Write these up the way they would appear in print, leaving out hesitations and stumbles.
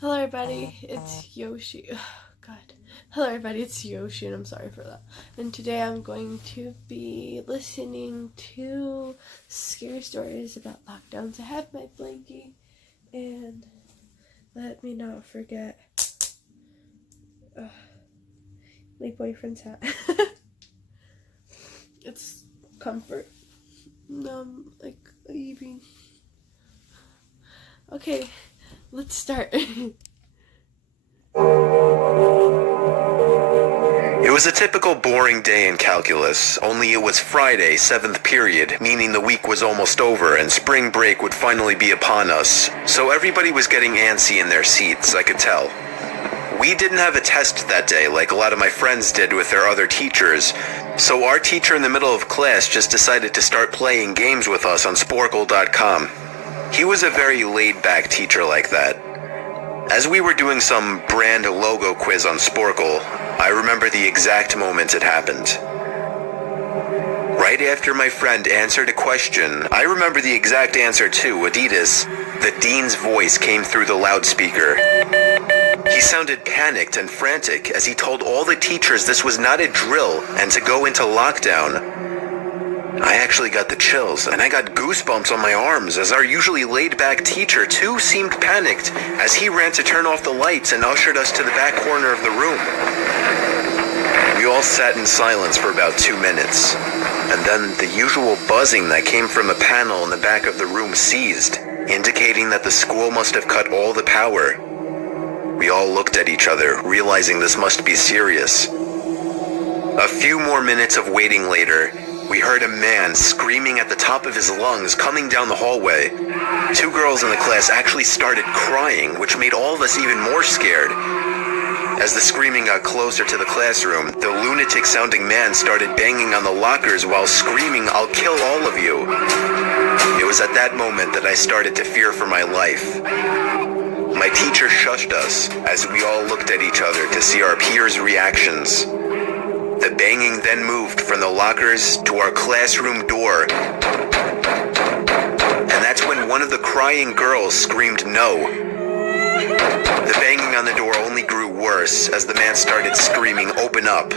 Hello everybody, it's Yoshi. Oh, God. Hello everybody, it's Yoshi and I'm sorry for that. And today I'm going to be listening to scary stories about lockdowns. I have my blankie and let me not forget my boyfriend's hat. It's comfort. Like evening. Okay, let's start. It was a typical boring day in calculus, only it was Friday, 7th period, meaning the week was almost over and spring break would finally be upon us. So everybody was getting antsy in their seats, I could tell. We didn't have a test that day like a lot of my friends did with their other teachers, so our teacher in the middle of class just decided to start playing games with us on Sporkle.com. He was a very laid-back teacher like that. As we were doing some brand logo quiz on Sporkle, I remember the exact moment it happened. Right after my friend answered a question, I remember the exact answer too, Adidas. The dean's voice came through the loudspeaker. He sounded panicked and frantic as he told all the teachers this was not a drill and to go into lockdown. I actually got the chills, and I got goosebumps on my arms as our usually laid-back teacher too seemed panicked as he ran to turn off the lights and ushered us to the back corner of the room. We all sat in silence for about 2 minutes, and then the usual buzzing that came from a panel in the back of the room ceased, indicating that the school must have cut all the power. We all looked at each other, realizing this must be serious. A few more minutes of waiting later, we heard a man screaming at the top of his lungs coming down the hallway. 2 girls in the class actually started crying, which made all of us even more scared. As the screaming got closer to the classroom, the lunatic-sounding man started banging on the lockers while screaming, "I'll kill all of you." It was at that moment that I started to fear for my life. My teacher shushed us as we all looked at each other to see our peers' reactions. The banging then moved from the lockers to our classroom door. And that's when one of the crying girls screamed no. The banging on the door only grew worse as the man started screaming, "Open up."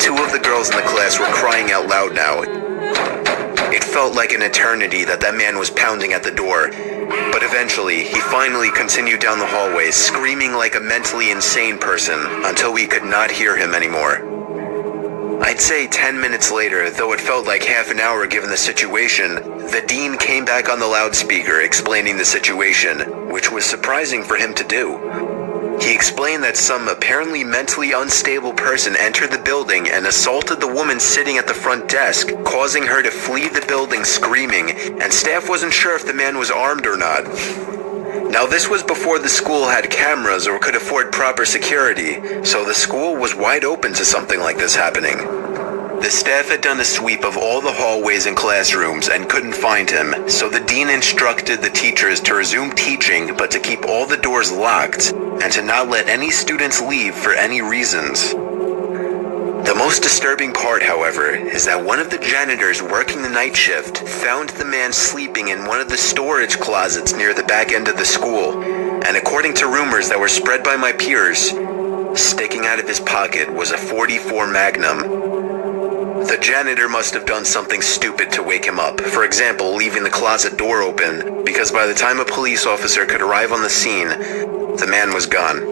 2 of the girls in the class were crying out loud now. It felt like an eternity that man was pounding at the door. But eventually, he finally continued down the hallway, screaming like a mentally insane person, until we could not hear him anymore. I'd say 10 minutes later, though it felt like half an hour given the situation, the dean came back on the loudspeaker explaining the situation, which was surprising for him to do. He explained that some apparently mentally unstable person entered the building and assaulted the woman sitting at the front desk, causing her to flee the building screaming, and staff wasn't sure if the man was armed or not. Now, this was before the school had cameras or could afford proper security, so the school was wide open to something like this happening. The staff had done a sweep of all the hallways and classrooms and couldn't find him, so the dean instructed the teachers to resume teaching but to keep all the doors locked and to not let any students leave for any reasons. The most disturbing part, however, is that one of the janitors working the night shift found the man sleeping in one of the storage closets near the back end of the school, and according to rumors that were spread by my peers, sticking out of his pocket was a .44 Magnum. The janitor must have done something stupid to wake him up, for example, leaving the closet door open, because by the time a police officer could arrive on the scene, the man was gone.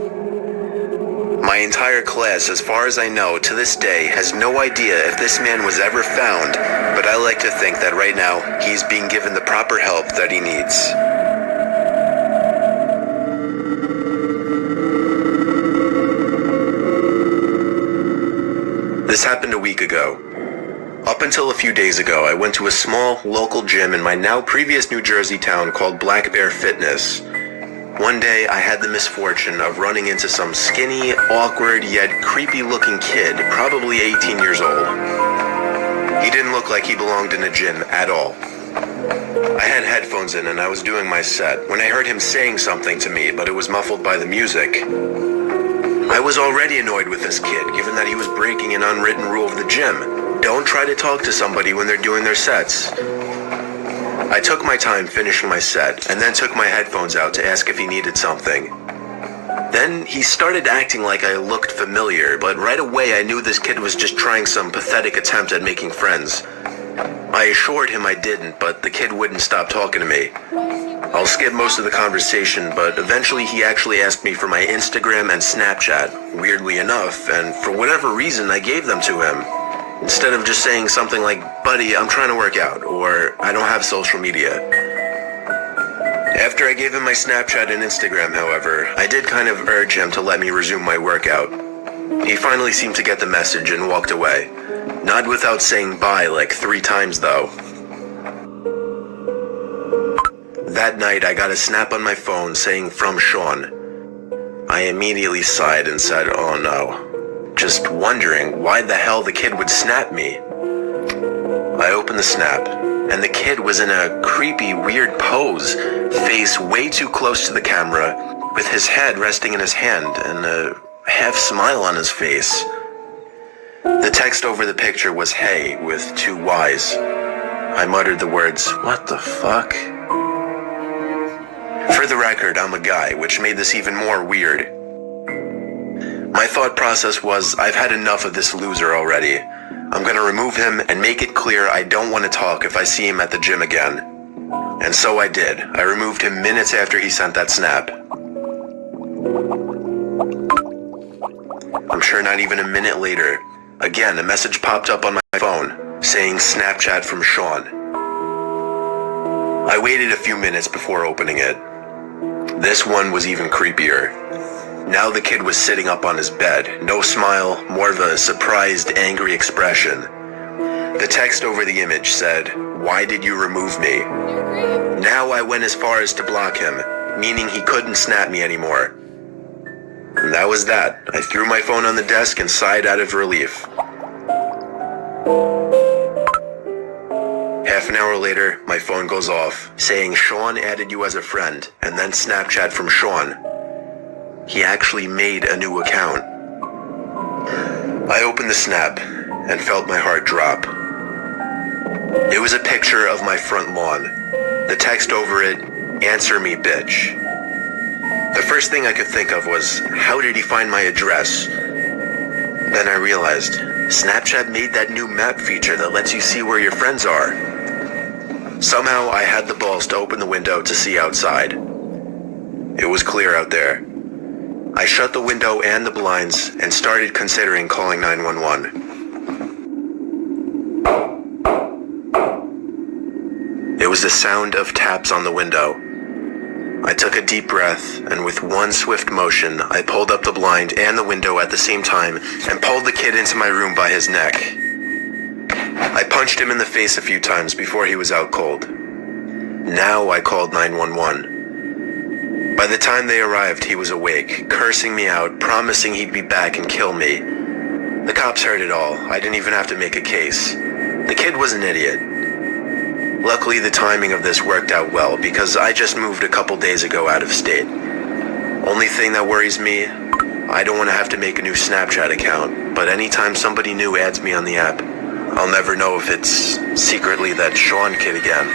My entire class, as far as I know, to this day, has no idea if this man was ever found, but I like to think that right now, he's being given the proper help that he needs. This happened a week ago. Up until a few days ago, I went to a small, local gym in my now previous New Jersey town called Black Bear Fitness. One day, I had the misfortune of running into some skinny, awkward, yet creepy-looking kid, probably 18 years old. He didn't look like he belonged in a gym at all. I had headphones in and I was doing my set when I heard him saying something to me, but it was muffled by the music. I was already annoyed with this kid, given that he was breaking an unwritten rule of the gym. Don't try to talk to somebody when they're doing their sets. I took my time finishing my set, and then took my headphones out to ask if he needed something. Then he started acting like I looked familiar, but right away I knew this kid was just trying some pathetic attempt at making friends. I assured him I didn't, but the kid wouldn't stop talking to me. I'll skip most of the conversation, but eventually he actually asked me for my Instagram and Snapchat, weirdly enough, and for whatever reason I gave them to him. Instead of just saying something like, "Buddy, I'm trying to work out," or "I don't have social media." After I gave him my Snapchat and Instagram, however, I did kind of urge him to let me resume my workout. He finally seemed to get the message and walked away. Not without saying bye like 3 times though. That night I got a snap on my phone saying "from Sean." I immediately sighed and said, "Oh no," just wondering why the hell the kid would snap me. I opened the snap, and the kid was in a creepy, weird pose, face way too close to the camera, with his head resting in his hand and a half smile on his face. The text over the picture was "Hey" with 2 Y's. I muttered the words, "What the fuck?" For the record, I'm a guy, which made this even more weird. My thought process was, I've had enough of this loser already. I'm gonna remove him and make it clear I don't want to talk if I see him at the gym again. And so I did. I removed him minutes after he sent that snap. I'm sure not even a minute later, again, a message popped up on my phone saying "Snapchat from Sean." I waited a few minutes before opening it. This one was even creepier. Now the kid was sitting up on his bed, no smile, more of a surprised, angry expression. The text over the image said, "Why did you remove me?" Now I went as far as to block him, meaning he couldn't snap me anymore. And that was that. I threw my phone on the desk and sighed out of relief. Half an hour later, my phone goes off, saying "Sean added you as a friend," and then Snapchat from Sean. He actually made a new account. I opened the snap and felt my heart drop. It was a picture of my front lawn. The text over it, "Answer me, bitch." The first thing I could think of was, how did he find my address? Then I realized, Snapchat made that new map feature that lets you see where your friends are. Somehow I had the balls to open the window to see outside. It was clear out there. I shut the window and the blinds and started considering calling 911. It was the sound of taps on the window. I took a deep breath, and with one swift motion, I pulled up the blind and the window at the same time and pulled the kid into my room by his neck. I punched him in the face a few times before he was out cold. Now I called 911. By the time they arrived, he was awake, cursing me out, promising he'd be back and kill me. The cops heard it all. I didn't even have to make a case. The kid was an idiot. Luckily, the timing of this worked out well because I just moved a couple days ago out of state. Only thing that worries me, I don't want to have to make a new Snapchat account, but anytime somebody new adds me on the app, I'll never know if it's secretly that Sean kid again.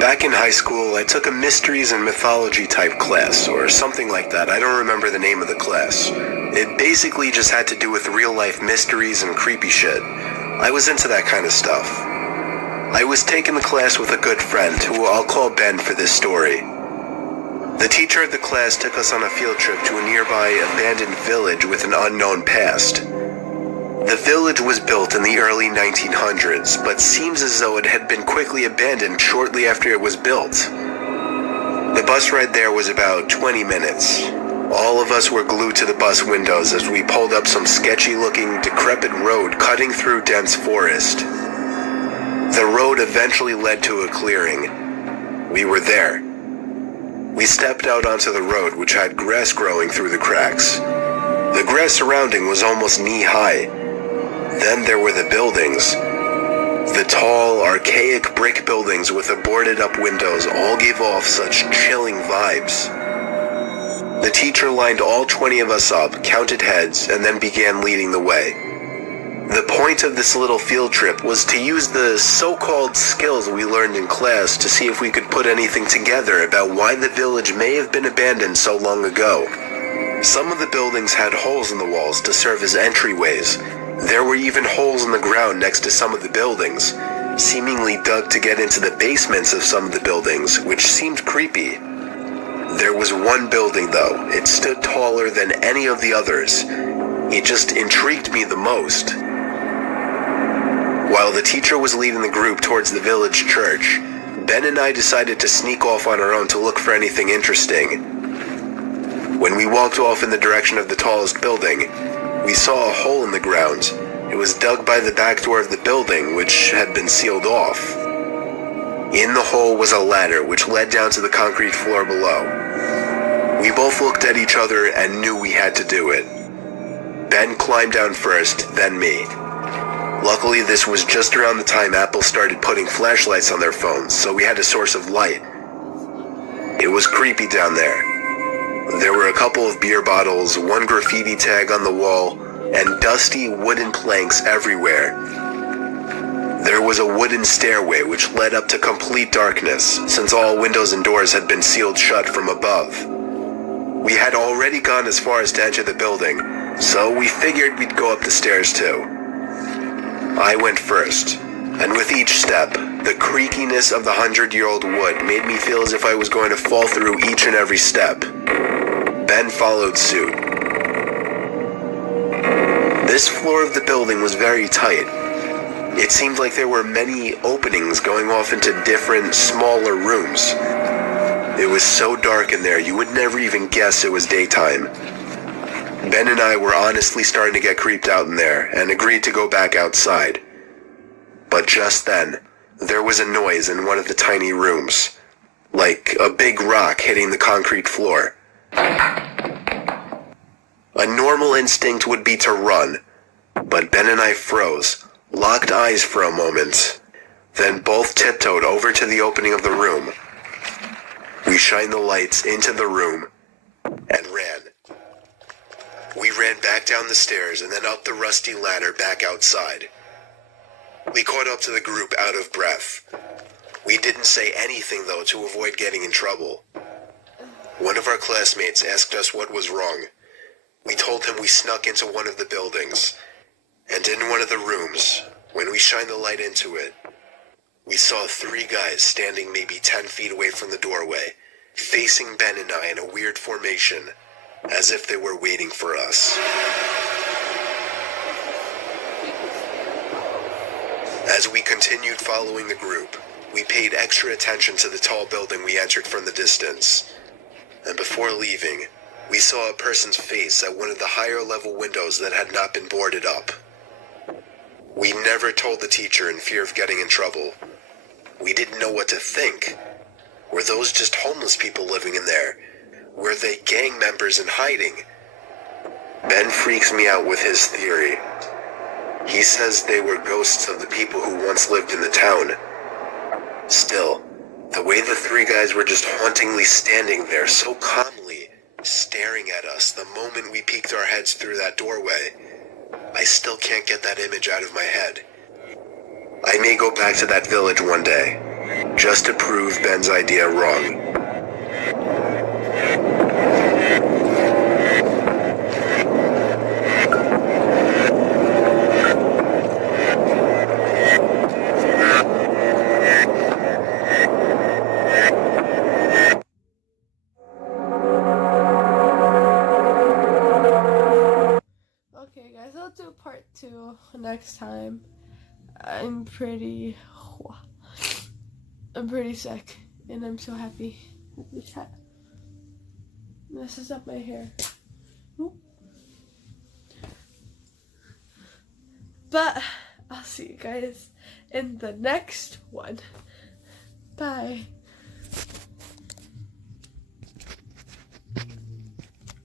Back in high school, I took a mysteries and mythology type class, or something like that. I don't remember the name of the class. It basically just had to do with real life mysteries and creepy shit. I was into that kind of stuff. I was taking the class with a good friend, who I'll call Ben for this story. The teacher of the class took us on a field trip to a nearby abandoned village with an unknown past. The village was built in the early 1900s, but seems as though it had been quickly abandoned shortly after it was built. The bus ride there was about 20 minutes. All of us were glued to the bus windows as we pulled up some sketchy-looking, decrepit road cutting through dense forest. The road eventually led to a clearing. We were there. We stepped out onto the road, which had grass growing through the cracks. The grass surrounding was almost knee-high. Then there were the buildings. The tall, archaic brick buildings with the boarded-up windows all gave off such chilling vibes. The teacher lined all 20 of us up, counted heads, and then began leading the way. The point of this little field trip was to use the so-called skills we learned in class to see if we could put anything together about why the village may have been abandoned so long ago. Some of the buildings had holes in the walls to serve as entryways. There were even holes in the ground next to some of the buildings, seemingly dug to get into the basements of some of the buildings, which seemed creepy. There was one building, though. It stood taller than any of the others. It just intrigued me the most. While the teacher was leading the group towards the village church, Ben and I decided to sneak off on our own to look for anything interesting. When we walked off in the direction of the tallest building, we saw a hole in the ground. It was dug by the back door of the building, which had been sealed off. In the hole was a ladder which led down to the concrete floor below. We both looked at each other and knew we had to do it. Ben climbed down first, then me. Luckily, this was just around the time Apple started putting flashlights on their phones, so we had a source of light. It was creepy down there. There were a couple of beer bottles, one graffiti tag on the wall, and dusty wooden planks everywhere. There was a wooden stairway which led up to complete darkness, since all windows and doors had been sealed shut from above. We had already gone as far as to enter the building, so we figured we'd go up the stairs too. I went first, and with each step, the creakiness of the 100-year-old wood made me feel as if I was going to fall through each and every step. Ben followed suit. This floor of the building was very tight. It seemed like there were many openings going off into different, smaller rooms. It was so dark in there, you would never even guess it was daytime. Ben and I were honestly starting to get creeped out in there and agreed to go back outside. But just then, there was a noise in one of the tiny rooms, like a big rock hitting the concrete floor. A normal instinct would be to run, but Ben and I froze, locked eyes for a moment, then both tiptoed over to the opening of the room. We shined the lights into the room and ran. We ran back down the stairs and then up the rusty ladder back outside. We caught up to the group out of breath. We didn't say anything, though, to avoid getting in trouble. One of our classmates asked us what was wrong. We told him we snuck into one of the buildings, and in one of the rooms, when we shined the light into it, we saw 3 guys standing maybe 10 feet away from the doorway, facing Ben and I in a weird formation, as if they were waiting for us. As we continued following the group, we paid extra attention to the tall building we entered from the distance. And before leaving, we saw a person's face at one of the higher level windows that had not been boarded up. We never told the teacher in fear of getting in trouble. We didn't know what to think. Were those just homeless people living in there? Were they gang members in hiding? Ben freaks me out with his theory. He says they were ghosts of the people who once lived in the town. Still, the way the 3 guys were just hauntingly standing there so calmly, staring at us the moment we peeked our heads through that doorway, I still can't get that image out of my head. I may go back to that village one day, just to prove Ben's idea wrong. Okay, guys, I'll do part 2 next time. I'm pretty sick, and I'm so happy. This hat messes up my hair. Oop. But I'll see you guys in the next one. Bye.